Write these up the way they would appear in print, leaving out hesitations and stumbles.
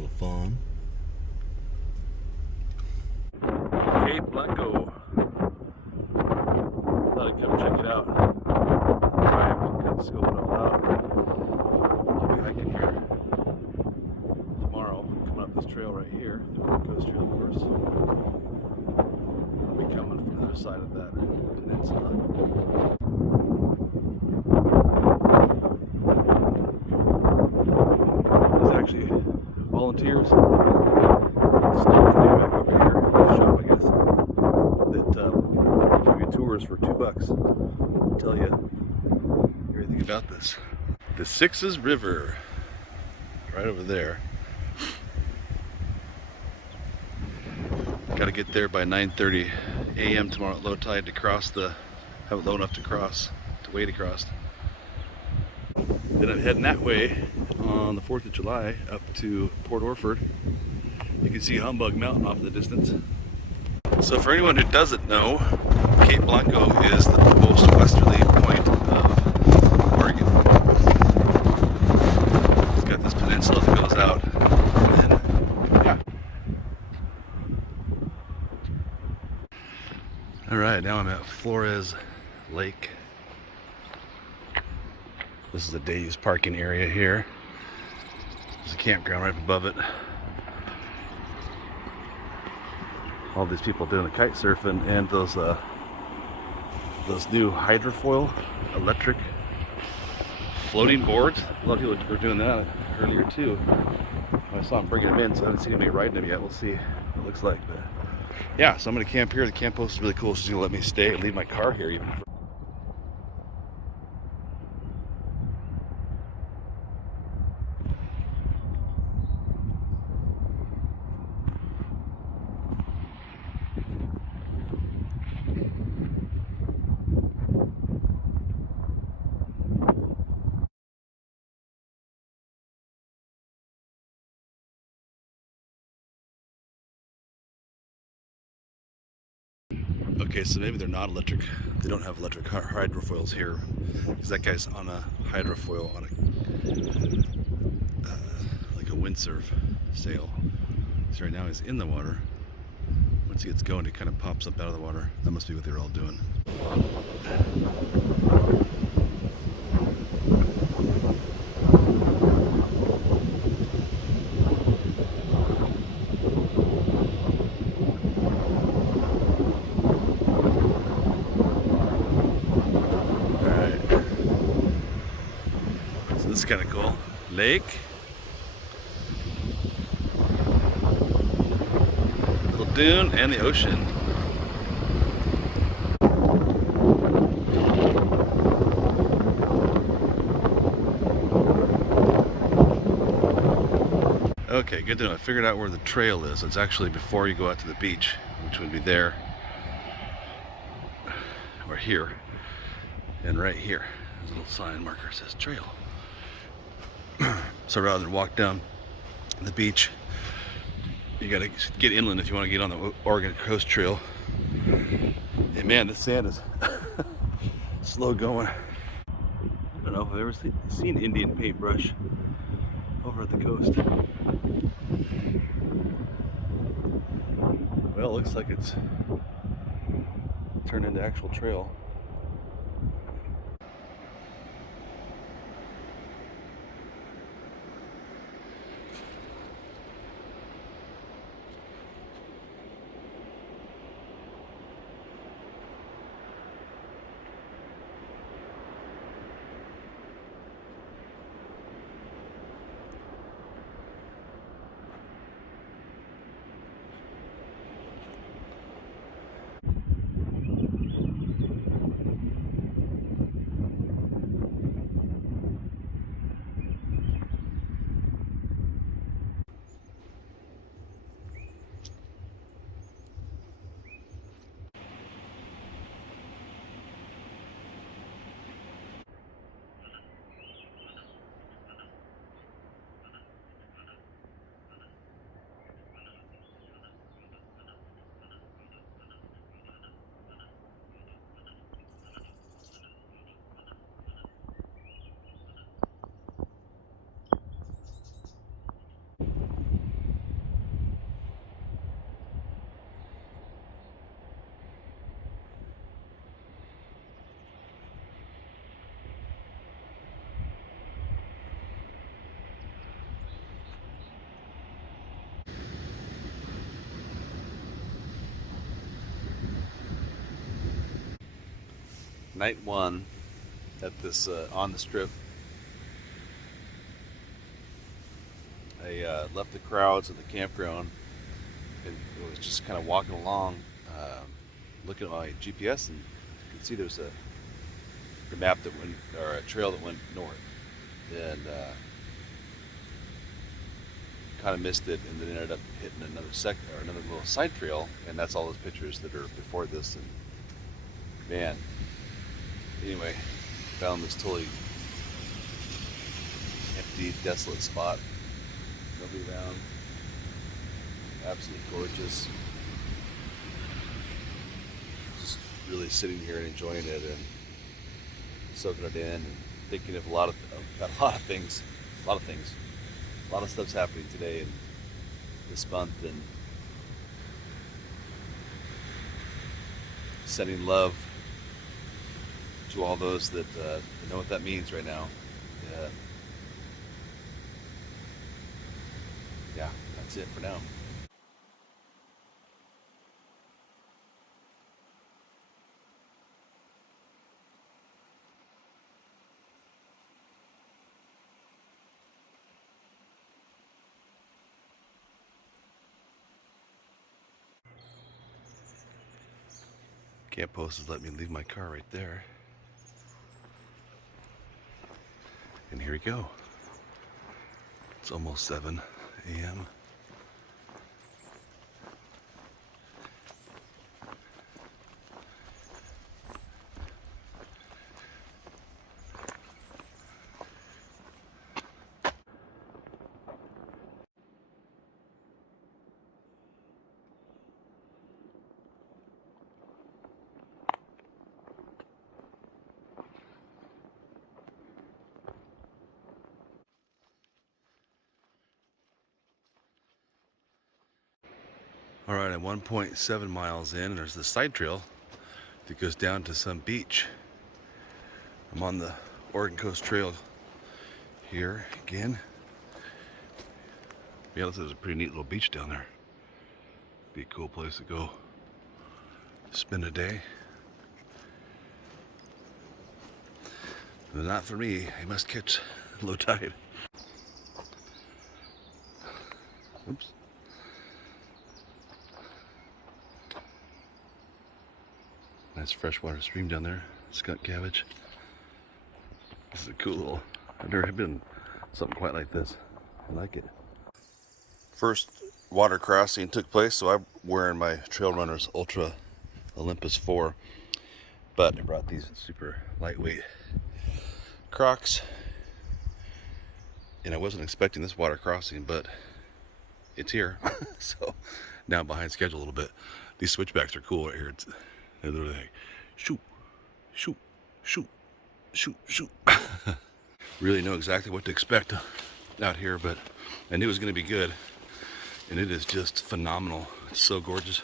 little fun. Cape Blanco. Thought I'd come check it out. Drive to kind of scope it all out. I'll be hiking here tomorrow, coming up this trail right here, the Coast Trail, of course. I'll be coming from the other side of that peninsula. There's actually volunteers back over here at the shop, I guess, that give you tours for $2. Tell you everything about this. The Sixes River, right over there. Got to get there by 9:30 a.m. tomorrow at low tide to cross have it low enough to wade across. Then I'm heading that way on the 4th of July up to Port Orford. You can see Humbug Mountain off in the distance. So for anyone who doesn't know, Cape Blanco is the most westerly point of Oregon. It's got this peninsula that goes out, and then, yeah. Alright, now I'm at Floras Lake. This is a day-use parking area here. There's a campground right above it. All these people doing the kite surfing and those new hydrofoil electric floating boards. A lot of people were doing that earlier too. I saw them bringing them in, so I haven't seen anybody riding them yet. We'll see what it looks like. But yeah, so I'm gonna camp here. The camp post is really cool. She's gonna let me stay and leave my car here even. Okay, so maybe they're not electric. They don't have electric hydrofoils here, because that guy's on a hydrofoil on a like a windsurf sail. So right now he's in the water. Once he gets going, he kind of pops up out of the water. That must be what they're all doing. This is kind of cool. Lake. Little dune and the ocean. Okay, good to know. I figured out where the trail is. It's actually before you go out to the beach, which would be there. Or here. And right here. There's a little sign marker that says trail. So rather than walk down the beach, you gotta get inland if you want to get on the Oregon Coast Trail. And man, this sand is slow going. I don't know if I've ever seen Indian paintbrush over at the coast. Well, it looks like it's turned into actual trail. Night one at this on the strip. I left the crowds at the campground and was just kind of walking along, looking at my GPS, and you could see there's the map that went, or a trail that went north, and kind of missed it, and then ended up hitting another little side trail, and that's all those pictures that are before this. And man, anyway, found this totally empty, desolate spot. Nobody around. Absolutely gorgeous. Just really sitting here and enjoying it and soaking it in and thinking of a lot of things. A lot of stuff's happening today and this month, and sending love to all those that know what that means right now. Yeah, that's it for now. Camp post has let me leave my car right there. And here we go. It's almost 7 a.m. All right, I'm 1.7 miles in, and there's the side trail that goes down to some beach. I'm on the Oregon Coast Trail here again. Yeah, there's a pretty neat little beach down there. Be a cool place to go spend a day. But not for me. I must catch low tide. Oops. Nice freshwater stream down there. Skunk cabbage. This is a cool little, I've never been something quite like this. I like it. First water crossing took place, so I'm wearing my Trail Runners Ultra Olympus 4, but I brought these super lightweight Crocs, and I wasn't expecting this water crossing, but it's here. So now I'm behind schedule a little bit. These switchbacks are cool right here. They're literally like shoot, shoot, shoot, shoot, shoot. Really know exactly what to expect out here, but I knew it was going to be good, and it is just phenomenal. It's so gorgeous,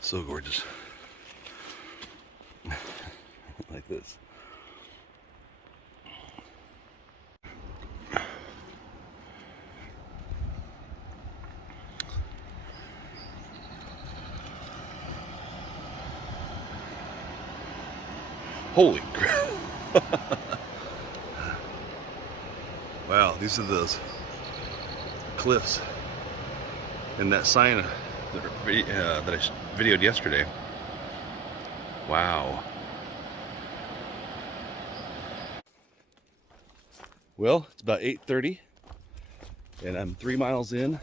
so gorgeous. Like this. Holy crap. Wow, these are those cliffs and that sign that I videoed yesterday. Wow. Well, it's about 8:30 and I'm 3 miles in.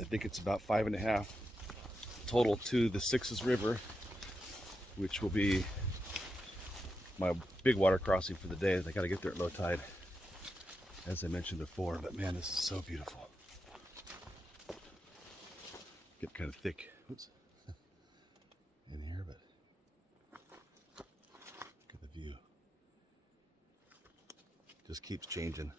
I think it's about 5.5 total to the Sixes River, which will be my big water crossing for the day. I gotta get there at low tide, as I mentioned before, but man, this is so beautiful. Get kind of thick, oops, in here, but look at the view. Just keeps changing.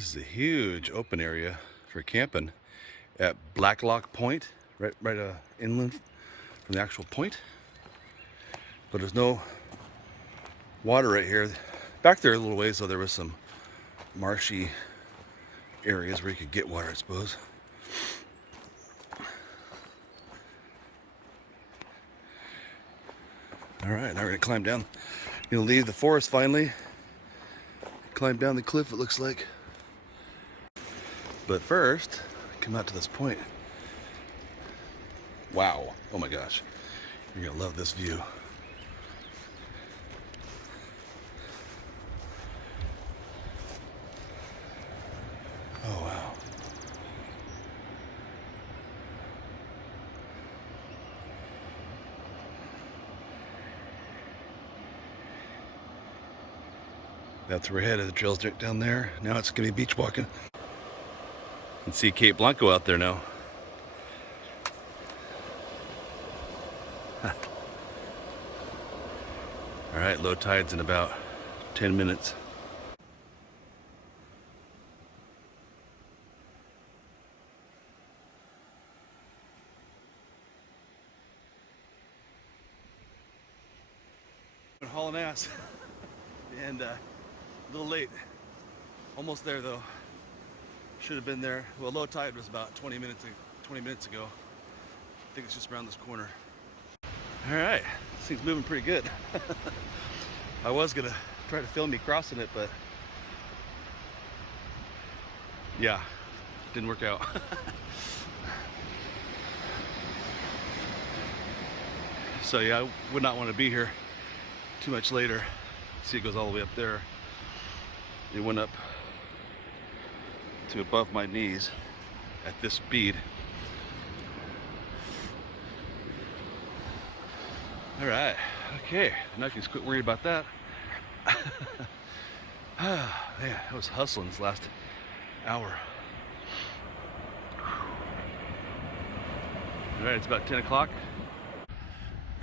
This is a huge open area for camping at Blacklock Point, right inland from the actual point. But there's no water right here. Back there a little ways though, there was some marshy areas where you could get water, I suppose. All right, now we're gonna climb down. You'll leave the forest finally. Climb down the cliff, it looks like. But first, come out to this point. Wow, oh my gosh. You're gonna love this view. Oh wow. That's where we're headed. The trail's right down there. Now it's gonna be beach walking. You can see Cape Blanco out there now. All right, low tide's in about 10 minutes. Hauling ass and a little late. Almost there though. Should have been there. Well, low tide was about 20 minutes ago. I think it's just around this corner. All right, this thing's moving pretty good. I was gonna try to film me crossing it, but yeah, didn't work out. So yeah, I would not want to be here too much later. See, it goes all the way up there. It went up to above my knees at this speed. All right, okay, now I can just quit worrying about that. Man, I was hustling this last hour. All right, it's about 10 o'clock.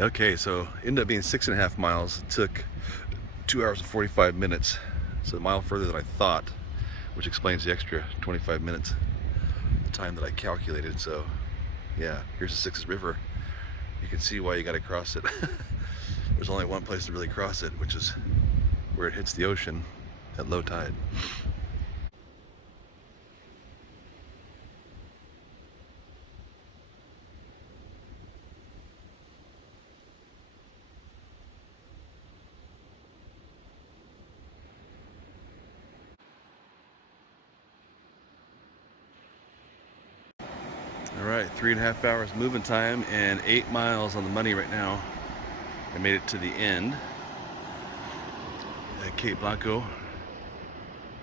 Okay, so ended up being 6.5 miles. It took 2 hours and 45 minutes. So a mile further than I thought, which explains the extra 25 minutes, the time that I calculated. So yeah, here's the Sixes River. You can see why you gotta cross it. There's only one place to really cross it, which is where it hits the ocean at low tide. All right, 3.5 hours moving time and 8 miles on the money right now. I made it to the end at Cape Blanco,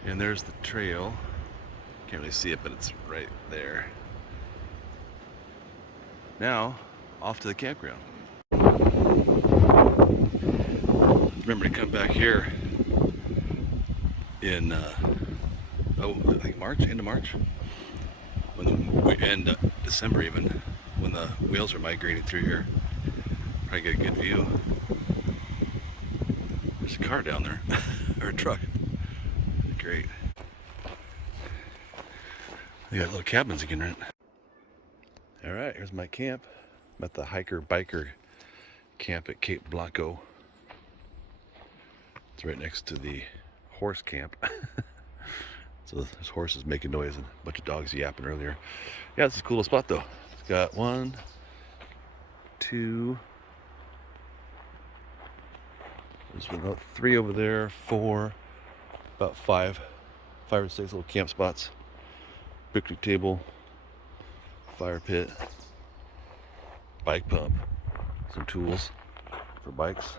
and there's the trail. Can't really see it, but it's right there. Now, off to the campground. Remember to come back here in, I think March, end of March. And December even, when the whales are migrating through here. Probably get a good view. There's a car down there, or a truck. Great. They got little cabins you can rent. All right, here's my camp. I'm at the hiker-biker camp at Cape Blanco. It's right next to the horse camp. So there's horses making noise and a bunch of dogs yapping earlier. Yeah, this is a cool spot though. It's got 1, 2, there's about 3 over there, 4, about 5 or 6 little camp spots. Picnic table, fire pit, bike pump, some tools for bikes.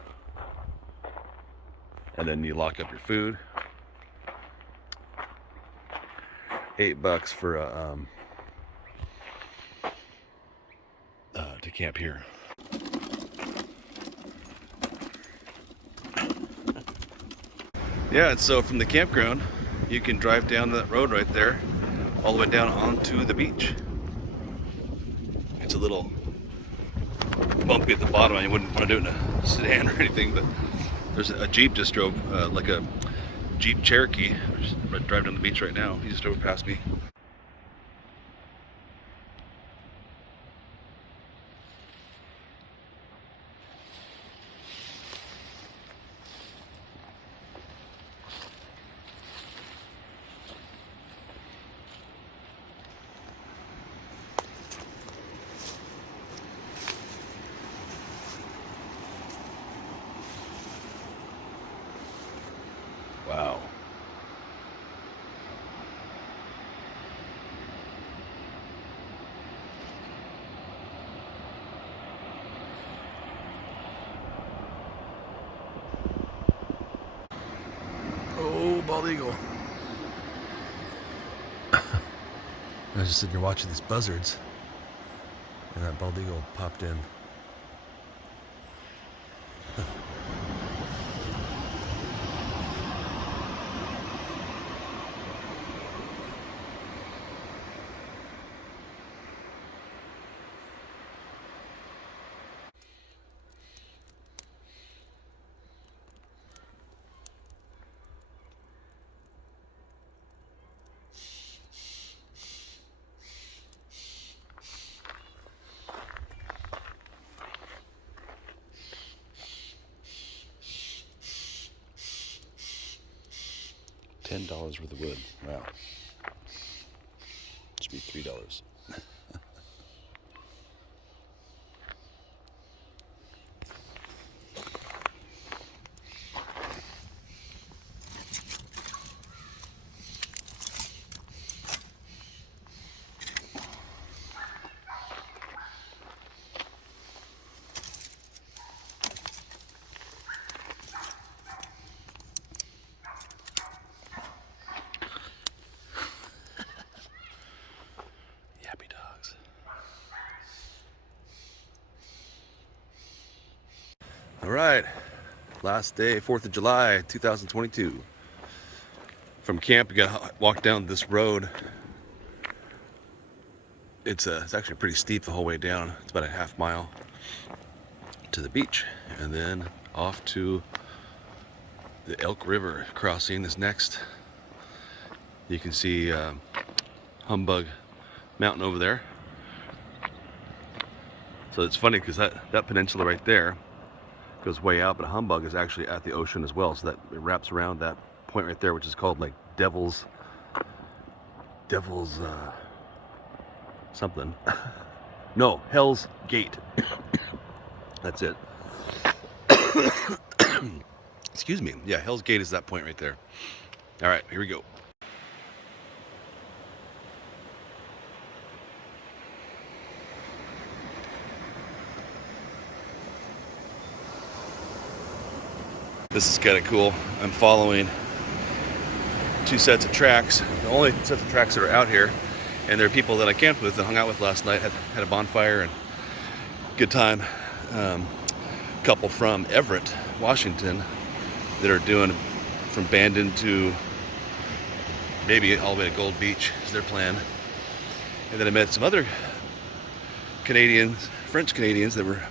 And then you lock up your food. $8 for to camp here. Yeah, and so from the campground, you can drive down that road right there, all the way down onto the beach. It's a little bumpy at the bottom. I wouldn't want to do it in a sedan or anything, but there's a Jeep just drove, like a Jeep Cherokee. We're driving down the beach right now. He just drove past me. Wow. Oh, bald eagle. I was just sitting here watching these buzzards, and that bald eagle popped in. $10 worth of wood. Wow. Should be $3. Yappy dogs. All right, last day, 4th of July, 2022. From camp, you gotta walk down this road. It's actually pretty steep the whole way down. It's about a half mile to the beach, and then off to the Elk River crossing is next. You can see Humbug Mountain over there. So it's funny because that peninsula right there goes way out, but Humbug is actually at the ocean as well. So that it wraps around that point right there, which is called like Devil's something. No, Hell's Gate. That's it. Excuse me. Yeah, Hell's Gate is that point right there. All right, here we go. This is kind of cool. I'm following two sets of tracks, the only sets of tracks that are out here, and there are people that I camped with and hung out with last night, had a bonfire and good time. Couple from Everett, Washington, that are doing from Bandon to maybe all the way to Gold Beach is their plan. And then I met some other Canadians, French Canadians, that were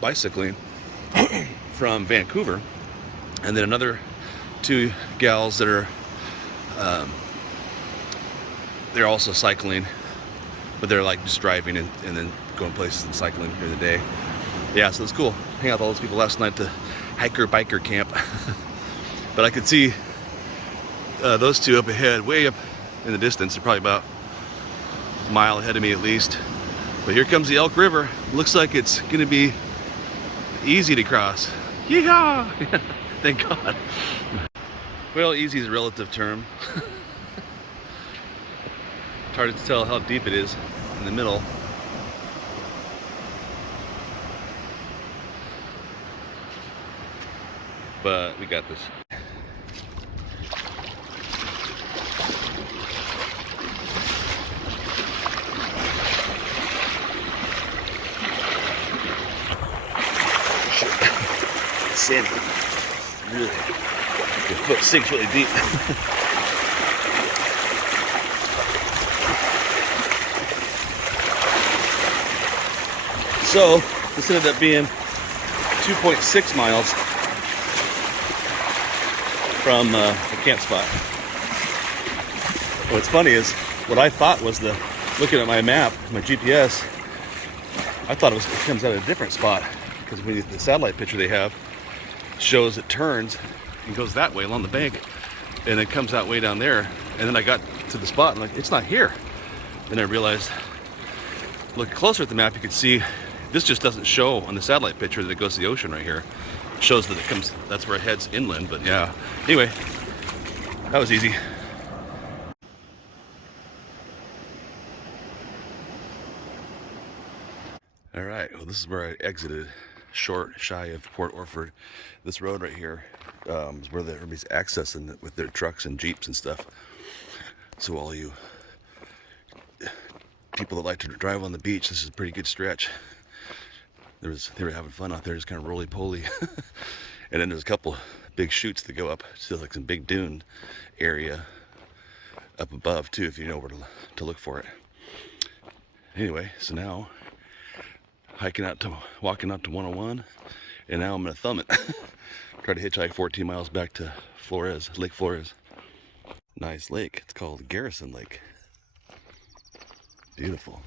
bicycling from Vancouver. And then another two gals that are, they're also cycling, but they're like just driving and then going places and cycling during the day. Yeah, so it's cool. Hang out with all those people last night at the hiker-biker camp. But I could see those two up ahead, way up in the distance. They're probably about a mile ahead of me at least. But here comes the Elk River. Looks like it's gonna be easy to cross. Yeehaw! Thank God. Well, easy is a relative term. It's hard to tell how deep it is in the middle. But we got this. Sandy. Really, your foot sinks really deep. So this ended up being 2.6 miles. from the camp spot. What's funny is what I thought was looking at my map, my GPS, I thought it comes out of a different spot, because the satellite picture they have shows it turns and goes that way along the bank, and it comes out way down there. And then I got to the spot and like, it's not here. Then I realized, look closer at the map, you can see this just doesn't show on the satellite picture that it goes to the ocean right here. It shows that that's where it heads inland. But yeah, anyway, that was easy. All right, well, this is where I exited, shy of Port Orford. This road right here is where everybody's accessing it with their trucks and Jeeps and stuff. So all you people that like to drive on the beach, this is a pretty good stretch. They were having fun out there, just kind of roly-poly. And then there's a couple big chutes that go up to like some big dune area up above too, if you know where to look for it. Anyway, so now walking out to 101, and now I'm gonna thumb it. Try to hitchhike 14 miles back to Lake Flores. Nice lake. It's called Garrison Lake. Beautiful.